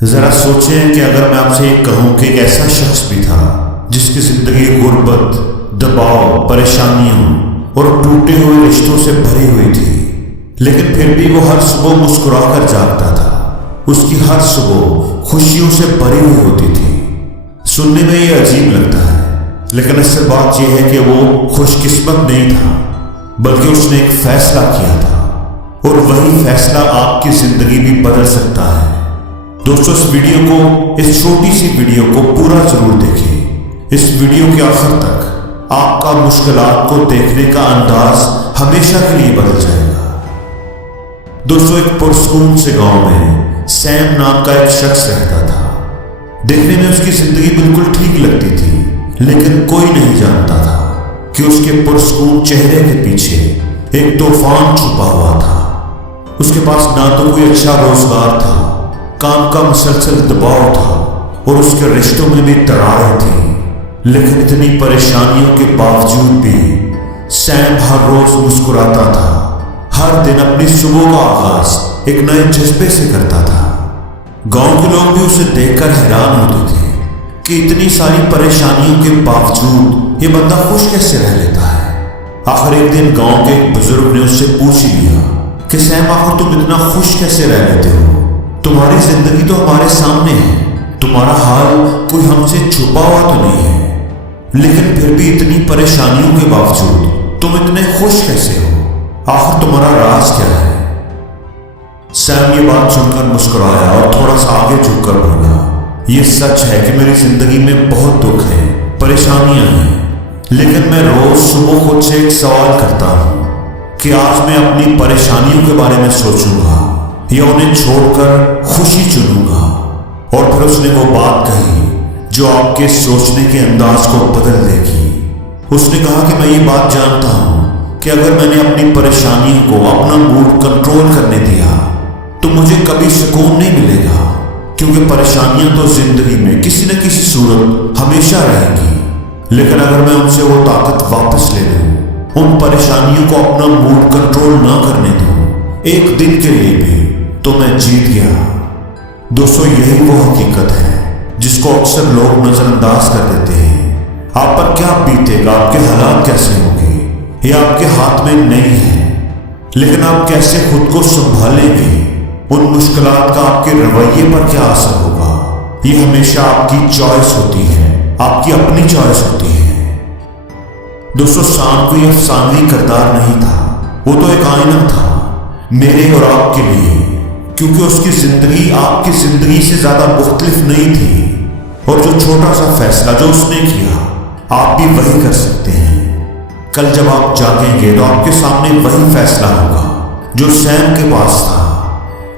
ذرا سوچیں کہ اگر میں آپ سے یہ کہوں کہ ایک ایسا شخص بھی تھا جس کی زندگی غربت، دباؤ، پریشانیوں اور ٹوٹے ہوئے رشتوں سے بھری ہوئی تھی، لیکن پھر بھی وہ ہر صبح مسکرا کر جاگتا تھا۔ اس کی ہر صبح خوشیوں سے بھری ہوئی ہوتی تھی۔ سننے میں یہ عجیب لگتا ہے، لیکن اصل بات یہ ہے کہ وہ خوش قسمت نہیں تھا، بلکہ اس نے ایک فیصلہ کیا تھا، اور وہی فیصلہ آپ کی زندگی بھی بدل سکتا ہے۔ دوستو، اس ویڈیو کو، اس چھوٹی سی ویڈیو کو پورا ضرور دیکھیں۔ اس ویڈیو کے آخر تک آپ کا مشکلات کو دیکھنے کا انداز ہمیشہ کے لیے بدل جائے گا۔ دوستو، ایک پرسکون سے گاؤں میں سیم نام کا ایک شخص رہتا تھا۔ دیکھنے میں اس کی زندگی بالکل ٹھیک لگتی تھی، لیکن کوئی نہیں جانتا تھا کہ اس کے پرسکون چہرے کے پیچھے ایک طوفان چھپا ہوا تھا۔ اس کے پاس نہ تو کوئی اچھا روزگار تھا، کام کا مسلسل دباؤ تھا، اور اس کے رشتوں میں بھی دراڑیں تھیں۔ لیکن اتنی پریشانیوں کے باوجود بھی سیم ہر روز مسکراتا تھا، ہر دن اپنی صبح کا آغاز ایک نئے جذبے سے کرتا تھا۔ گاؤں کے لوگ بھی اسے دیکھ کر حیران ہوتے تھے کہ اتنی ساری پریشانیوں کے باوجود یہ بندہ خوش کیسے رہ لیتا ہے۔ آخر ایک دن گاؤں کے ایک بزرگ نے اس سے پوچھ لیا کہ سیم، آخر تم اتنا خوش کیسے رہ لیتے ہو؟ تمہاری زندگی تو ہمارے سامنے ہے، تمہارا حال کوئی ہم سے چھپا ہوا تو نہیں ہے، لیکن پھر بھی اتنی پریشانیوں کے باوجود تم اتنے خوش کیسے ہو؟ آخر تمہارا راز کیا ہے؟ سیم یہ بات سن کر مسکرایا اور تھوڑا سا آگے جھک کر بولا، یہ سچ ہے کہ میری زندگی میں بہت دکھ ہے، پریشانیاں ہیں، لیکن میں روز صبح خود سے ایک سوال کرتا ہوں کہ آج میں اپنی پریشانیوں کے بارے میں سوچوں گا یا انہیں چھوڑ کر خوشی چنوں گا۔ اور پھر اس نے وہ بات کہی جو آپ کے سوچنے کے انداز کو بدل دے گی۔ اس نے کہا کہ میں یہ بات جانتا ہوں کہ اگر میں نے اپنی پریشانیوں کو اپنا موڈ کنٹرول کرنے دیا تو مجھے کبھی سکون نہیں ملے گا، کیونکہ پریشانیاں تو زندگی میں کسی نہ کسی صورت ہمیشہ رہیں گی، لیکن اگر میں ان سے وہ طاقت واپس لے لوں، ان پریشانیوں کو اپنا موڈ کنٹرول نہ کرنے دوں ایک دن کے لیے بھی، تو میں جیت گیا۔ دوستو، یہی وہ حقیقت ہے جس کو اکثر لوگ نظر انداز کر دیتے ہیں۔ آپ پر کیا بیتے گا، آپ کے حالات کیسے ہوں گے، یہ آپ کے ہاتھ میں نہیں ہے، لیکن آپ کیسے خود کو سنبھالیں گے، ان مشکلات کا آپ کے رویے پر کیا اثر ہوگا، یہ ہمیشہ آپ کی چوائس ہوتی ہے، آپ کی اپنی چوائس ہوتی ہے۔ دوستو، سام کوئی افسانوی کردار نہیں تھا، وہ تو ایک آئینہ تھا میرے اور آپ کے لیے، کیونکہ اس کی زندگی آپ کی زندگی سے زیادہ مختلف نہیں تھی، اور جو چھوٹا سا فیصلہ جو اس نے کیا آپ بھی وہی کر سکتے ہیں۔ کل جب آپ جاگیں گے تو آپ کے سامنے وہی فیصلہ ہوگا جو سیم کے پاس تھا۔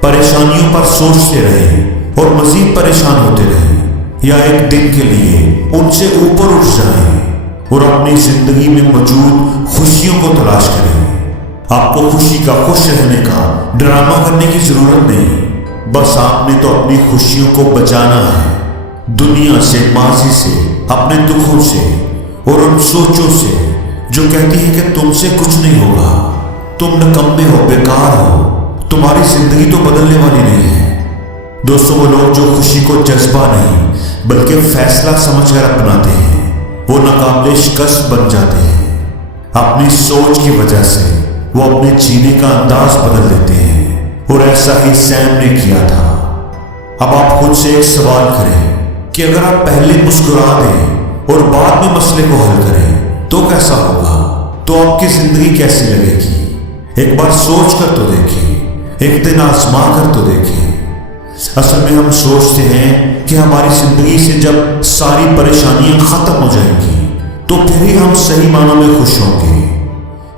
پریشانیوں پر سوچتے رہے اور مزید پریشان ہوتے رہے، یا ایک دن کے لیے ان سے اوپر اٹھ جائیں اور اپنی زندگی میں موجود خوشیوں کو تلاش کریں۔ آپ کو خوشی کا، خوش رہنے کا ڈرامہ کرنے کی ضرورت نہیں، بس آپ نے تو اپنی خوشیوں کو بچانا ہے، دنیا سے، ماضی سے، اپنے دکھوں سے اور ان سوچوں سے جو کہتی ہیں کہ تم سے کچھ نہیں ہوگا، تم نکمے ہو، بیکار ہو، تمہاری زندگی تو بدلنے والی نہیں ہے۔ دوستو، وہ لوگ جو خوشی کو جذبہ نہیں بلکہ فیصلہ سمجھ کر اپناتے ہیں، وہ ناقابل شکست بن جاتے ہیں۔ اپنی سوچ کی وجہ سے وہ اپنے جینے کا انداز بدل دیتے ہیں، اور ایسا ہی سیم نے کیا تھا۔ اب آپ خود سے ایک سوال کریں کہ اگر آپ پہلے مسکرا دیں اور بعد میں مسئلے کو حل کریں تو کیسا ہوگا، تو آپ کی زندگی کیسی لگے گی؟ ایک بار سوچ کر تو دیکھیں، ایک دن آزما کر تو دیکھیں۔ اصل میں ہم سوچتے ہیں کہ ہماری زندگی سے جب ساری پریشانیاں ختم ہو جائیں گی تو پھر ہی ہم صحیح معنوں میں خوش ہوں گے۔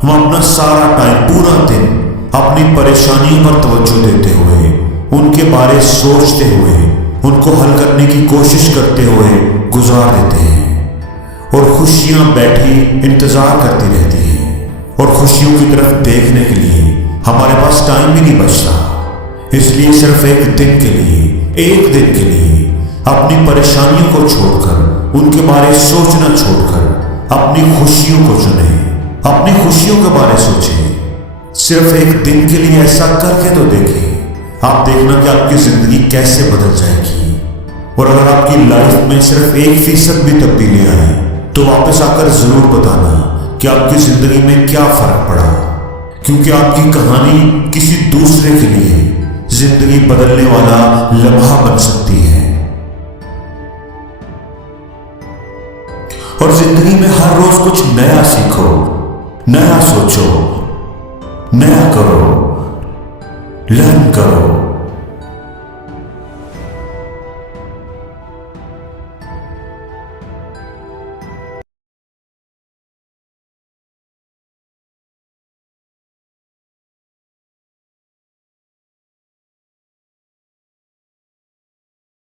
ہم اپنا سارا ٹائم، پورا دن اپنی پریشانیوں پر توجہ دیتے ہوئے، ان کے بارے سوچتے ہوئے، ان کو حل کرنے کی کوشش کرتے ہوئے گزار دیتے ہیں، اور خوشیاں بیٹھی انتظار کرتی رہتی ہیں، اور خوشیوں کی طرف دیکھنے کے لیے ہمارے پاس ٹائم بھی نہیں بچتا۔ اس لیے صرف ایک دن کے لیے اپنی پریشانیوں کو چھوڑ کر، ان کے بارے سوچنا چھوڑ کر اپنی خوشیوں کو چنیں، اپنی خوشیوں کے بارے سوچیں۔ صرف ایک دن کے لیے ایسا کر کے تو دیکھیں، آپ دیکھنا کہ آپ کی زندگی کیسے بدل جائے گی۔ اور اگر آپ کی لائف میں صرف 1% بھی تبدیلی آئی تو واپس آ کر ضرور بتانا کہ آپ کی زندگی میں کیا فرق پڑا، کیونکہ آپ کی کہانی کسی دوسرے کے لیے زندگی بدلنے والا لمحہ بن سکتی ہے۔ اور زندگی میں ہر روز کچھ نیا سیکھو، نیا سوچو، نیا کرو، لرن کرو۔